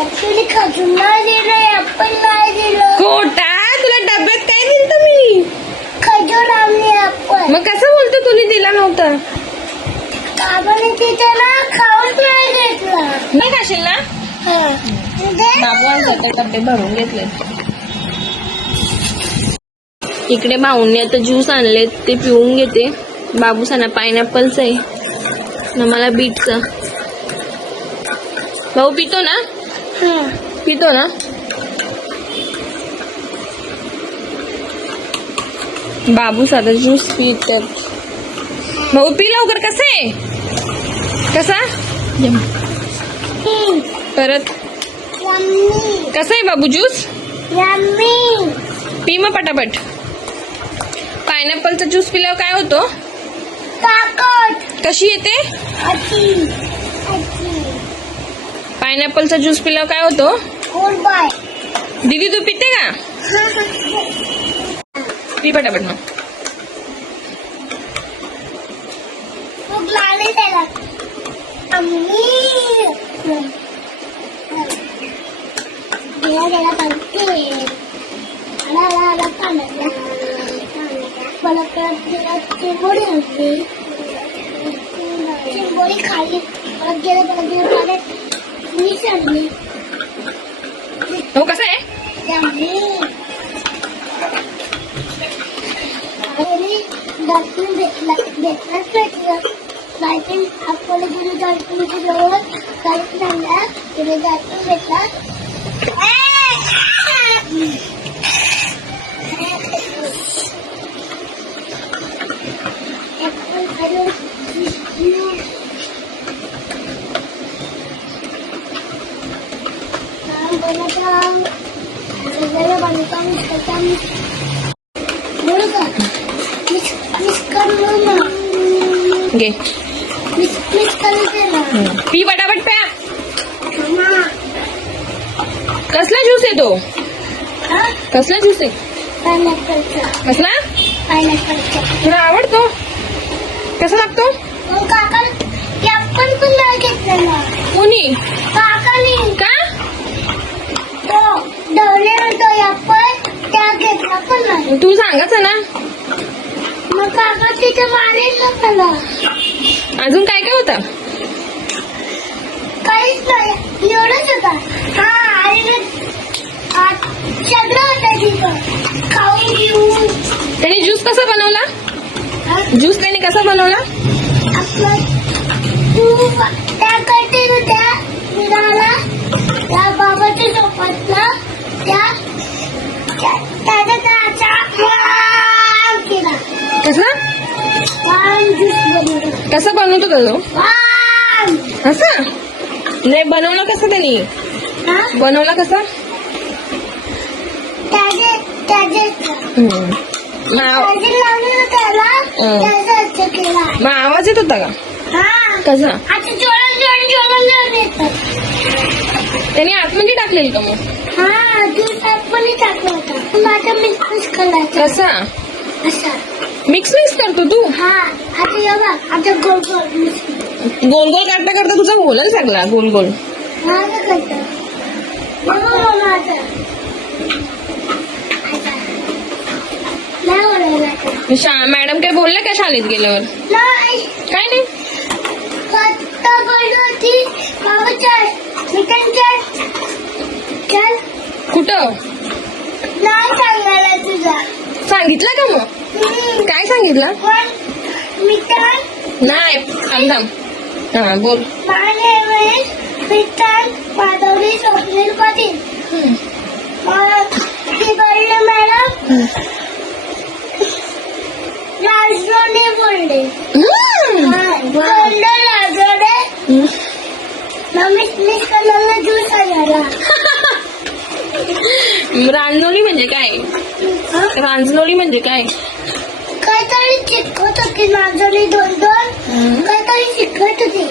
Actually खजूर नाही दिलं, ऍपल नाही दिलं. खोटा, तुला डब्यात काय दिलं मी? खजूर आणि ऍपल. मग कसं बोलतो तुम्ही दिला नव्हता? बाबाने तिथे ना खाऊन नाही घेतला. नाही खाशील ना? बाबू आज डबे भरून घेतले. इकडे भाऊंनी आता ज्यूस आणले, ते पिऊन घेते. बाबूसाना पायनॅपलचं आहे ना, मला बीटचं. भाऊ पितो ना? पितो ना? बाबू साधा ज्यूस पितात. भाऊ पी लवकर. कसं आहे? कसा परत कसं आहे बाबू ज्यूस? पी मग पटापट. पायनॅपलचा ज्यूस पिल्यावर काय होतो? ताकद कशी येते? अची. पायनॅपलचा ज्यूस पिल्यावर काय होतो? Good bye. दीदी तू पिते का? पी पटापट मग. भूक लागली त्याला. गेला पाहिजे. मला चिंबोरी आणली. चिंबोरी खाली. परत गेलं मीच आणली. हो कसं आहे? डॉक्टर भेटलाच भेटलं. गायत्री आपल्याला गेली डॉक्टरच्या जवळ. गायत्री आणला तिने डॉक्टर भेटला. घे पी पटापट प्या. कसला ज्यूस आहे तो? कसला ज्यूस आहे? कसला? तुला आवडतो? कसा लागतो? पण नाही घेतलेला कोणी? काकाने. का? तो डवले होतो ऍपल, त्या घेतला पण नाही. तू सांगायचं ना. मग काका तिथे मारेल ना मला. अजून काय काय होतं? काहीच नाही, एवढंच होता. हा आणि सगळं होतं तिथं. खाऊन घेऊन. त्याने ज्यूस कसा बनवला? ज्यूस त्याने कसा बनवला? आपलं तू त्या करते ना त्या निघाला त्या बाबाच्या सोबतला त्याचा केला. कसा? ज्यूस बनवला. कसा बनवतो तो? असं नाही बनवला. कसं त्यांनी बनवला? कसा? मग आवाज येत होता का? कसा? त्याने आतमध्ये टाकलेली का मग? कसा मिक्स करतो तू? आता गोल गोल गोल काढता करता तुझा बोलायला लागला. गोल गोल मॅडम काय बोलल्या का शाळेत गेल्यावर? काय नाही. कुठं नाही सांगायला तुझा. सांगितलं का मग? काय सांगितलं? नाही थांब. हा बोल. माधवरी स्वप्नील पाटील. मॅडम राजोडे बोलले. राजोडे मिस करायला ज्यूस आला. रांजणोळी म्हणजे काय? रांजणोळी म्हणजे काय? काहीतरी शिकवत होती. रांजोळी दोन काहीतरी शिकवत होती.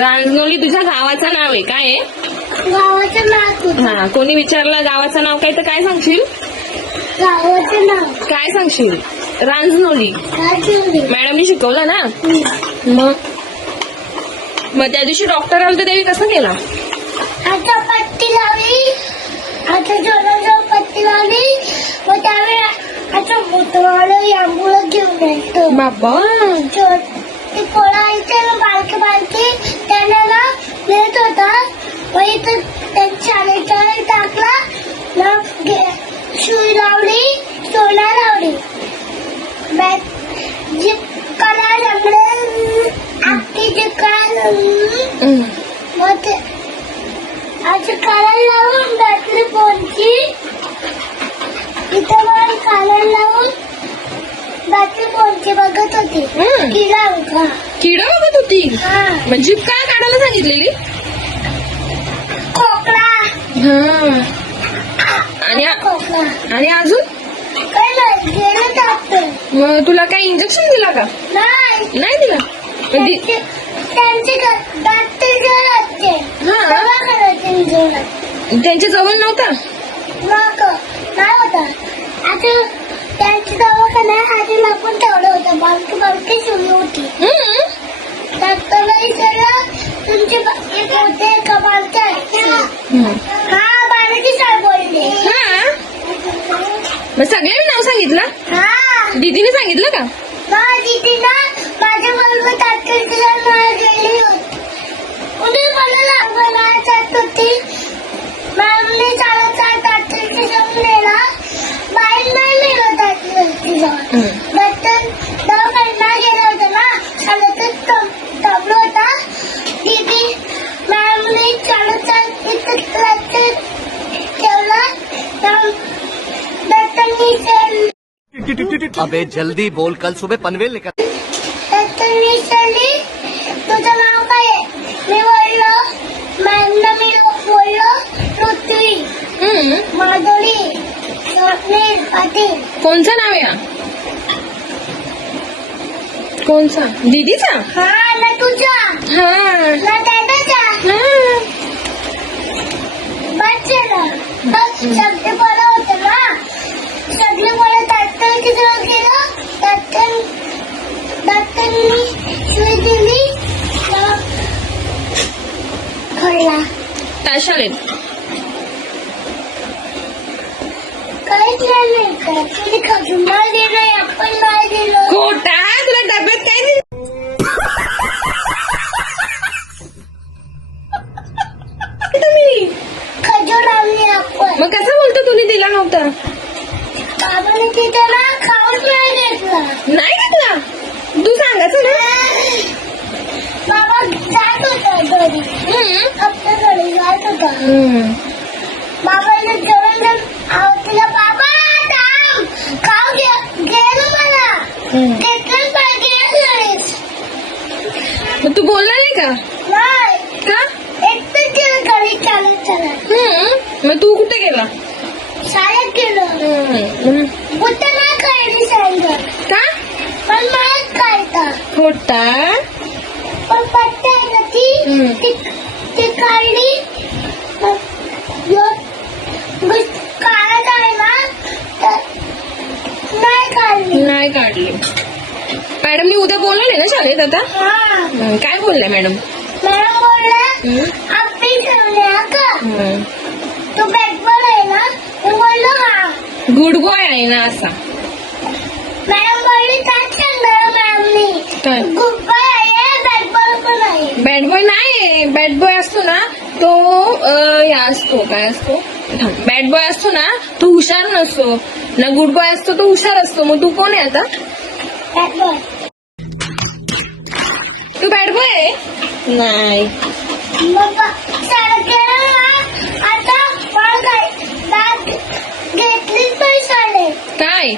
रांजणोळी तुझ्या गावाचं नाव आहे? काय आहे गावाचं नाव? हा कोणी विचारलं गावाचं नाव काय तर काय सांगशील? गावाचं नाव काय सांगशील? रांजणोळी. मॅडमनी शिकवलं ना. मग त्या दिवशी डॉक्टर आलं तर त्यांनी कसं केलं? आता तुम्हाला यामुळं घेऊन येतो बाबा ते पोळायचे ना बारके बारके त्याला ना नेत होता मग इथं त्यांच्या शाळेत टाकला मग सुई लावली सोना लावली जी कला लागले आखी जे कळा मग ते असं कलर लावून बॅटरी फोनची इथं मला कलर लावून बॅटरी फोनची बघत होती किडा होता किडा बघत होती हा म्हणजे काय काढायला सांगितलेली खोकला आणि खोकला आणि अजून काय नाही गेलं डॉक्टर मग तुला काय इंजेक्शन दिला का नाही नाही दिला त्यांचे डॉक्टर जवळ असते हा. दवाखान्यात जवळ त्यांच्या जवळ नव्हता नाही होता आता त्यांची दवाखाना हाती लागून ठेवलं होतं बालकी बालकी सुरू होती डॉक्टरला विचारलं तुमचे होते का बालके हा बालकी साहेब बोलले मग सगळ्यांनी नाव सांगितलं हा दीदीने सांगितलं का दीदी ना माझ्या बरोबर तात्काळ मला गेली होती उद्या मला लागला जात होती मॅमने चालत चालत तात्काळच्या समोर नेला बाहेर नाही नेलं तात्काळच्या डॉक्टर दवाखान्यात गेला होता ना चालतच थांबलो होता दीदी मॅमने चालत चालत इथं लक्ष ठेवला डॉक्टरनी अबे जल्दी बोल, कल सुबह पनवेल निकल. डॉक्टर विचारली तुझं नाव काय आहे मी बोललो मॅमना मी बोललो पृथ्वी माधुरी स्वप्नील पाटील कोणचं नाव आहे कोणचा दीदीचा हा ना तुझा ना दादाचा बच्चेला बस शब्द बोला होतं ना सगळे मला डॉक्टरच्या जवळ गेलं डॉक्टरनी सुई दिली खरला त्या शाळेत काहीच नाही का तुम्ही खजून नाही दिलं आपण नाही दिलं खोटा तुला डब्यात काय दिलं तुम्ही खजूर लावली आपण मग कसं बोलतो तुम्ही दिला नव्हता बाबाने तिथं ना खाऊच नाही घेतला नाही घेतला तू सांगायचं ना बाबा जात होता घरी हप्ता घरी जात होता बाबाने जेवण तिला बाबा थांब खाऊ गेलो मला घेतलंच पाहिजे मग तू बोलला नाही का नाही का एकटंच गेलं घरी चालत चालत मग तू कुठे गेला शाळेत गेलो कुठं नाही खायली शाळेत का पण मला खायचा खोटा पण पट्टी आहे ना ती काढली काढत आहे ना तर नाही काढली नाही काढली मॅडम मी उद्या बोलवले ना शाळेत आता हा काय बोलल्या मॅडम मॅडम बोलला आपली ठेवल्या का तो बॅट बॉल आहे ना मी बोललो हा गुड बॉय आहे ना असा मॅडम बोलली काय सांगणार मॅडमनी काय गुड बॉय आहे बॅट बॉल पण आहे बॅड बॉय नाही बॅड बॉय असतो ना तो या असतो काय असतो बॅड बॉय असतो ना तो हुशार नसतो ना गुड बॉय असतो तो हुशार असतो मग तू कोण आहे आता बॅट बॉल तू बॅड बॉय आहे नाही मग शाळेत गेलो ना आता मला बॅट घेतलीच नाही शाळेत काय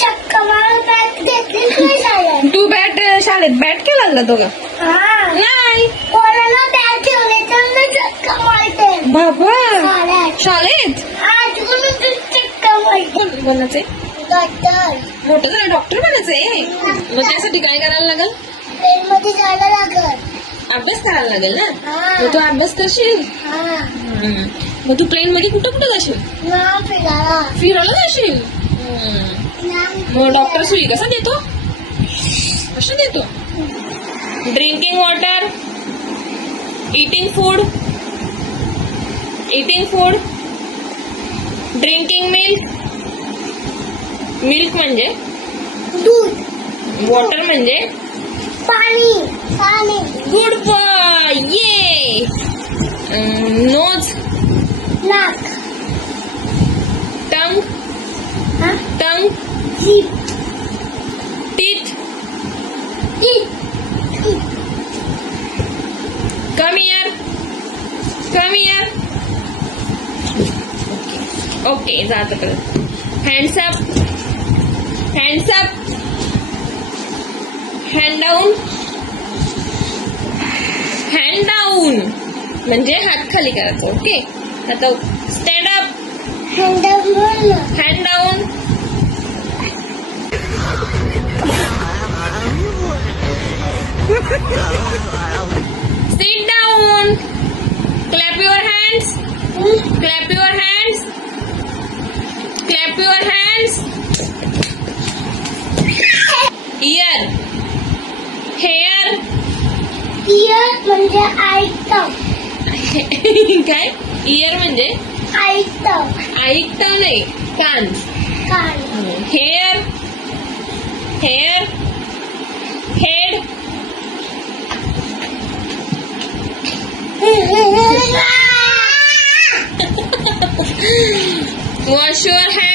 शक्का मला बॅट घेतलीच नाही शाळेत तू बॅट शाळेत बॅट केला होता तो का हा नाही कोणाला बॅट ठेवले तर मी चक्का मारते बाबा शाळेत शाळेत आज कोणी चक्का मारते बनायचे डॉक्टर मोठं झालं डॉक्टर बनायचंय मग त्यासाठी काय करायला लागेल ट्रेन मध्ये जायला लागल अभ्यास करायला लागेल ना हा मग तू अभ्यास करशील हा मग तू प्लेन मध्ये कुठं कुठं जाशील ना फिरायला फिरायला जाशील मग डॉक्टर सुई कसा देतो कसा देतो drinking water eating food drinking milk milk म्हणजे दूध. वॉटर म्हणजे पाणी. पाणी. Good boy. ये. नोज. नाक. टंग. हा? टंग. जीभ. Teeth. Teeth. Come here. Come here. Okay जात परत. Hands up. Hands up. Hand down. Hand down म्हणजे हात खाली करायचं. ओके आता स्टँड अप. हँड बोल ना. Hand down. Sit down. Clap your hands. Clap your hands. Clap your hands. Ear. Hair. Year म्हणजे ऐकतं. काय? इयर म्हणजे ऐकतं. ऐकतं नाही, कान. कान. Hair. Hair. Head. Wash your hand.